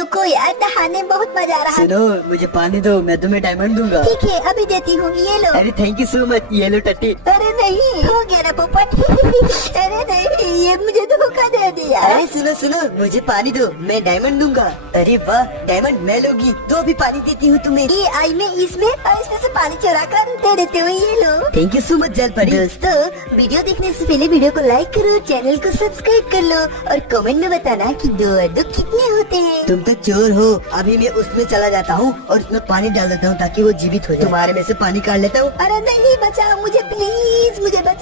रुको यार, नहाने में बहुत मजा आ रहा है। सुनो, मुझे पानी दो, मैं तुम्हें डायमंड दूंगा। ठीक है अभी देती हूँ, ये लो। अरे थैंक यू सो मच, ये लो टट्टी। अरे नहीं, हो गया ना पोपट। अरे नहीं, ये मुझे धोखा दे दिया। अरे सुनो सुनो, मुझे पानी दो, मैं डायमंड दूंगा। अरे वाह, डायमंड मैं लूंगी, दो अभी पानी देती हूँ तुम्हें। ये आई में इसमें और इसमें से पानी चुरा कर दे देते हुए, ये लो। थैंक यू सो मच जल परी। दोस्तों, वीडियो देखने से पहले वीडियो को लाइक करो, चैनल को सब्सक्राइब कर लो और कमेंट में बताना कि 2 और 2 कितने होते हैं। तुम तो चोर हो। अभी मैं उसमें चला जाता हूँ और उसमें पानी डाल देता हूँ ताकि वो जीवित हो जाए। तुम्हारे में से पानी काट लेता हूँ। अरे नहीं, बचाओ मुझे प्लीज, मुझे बचाओ।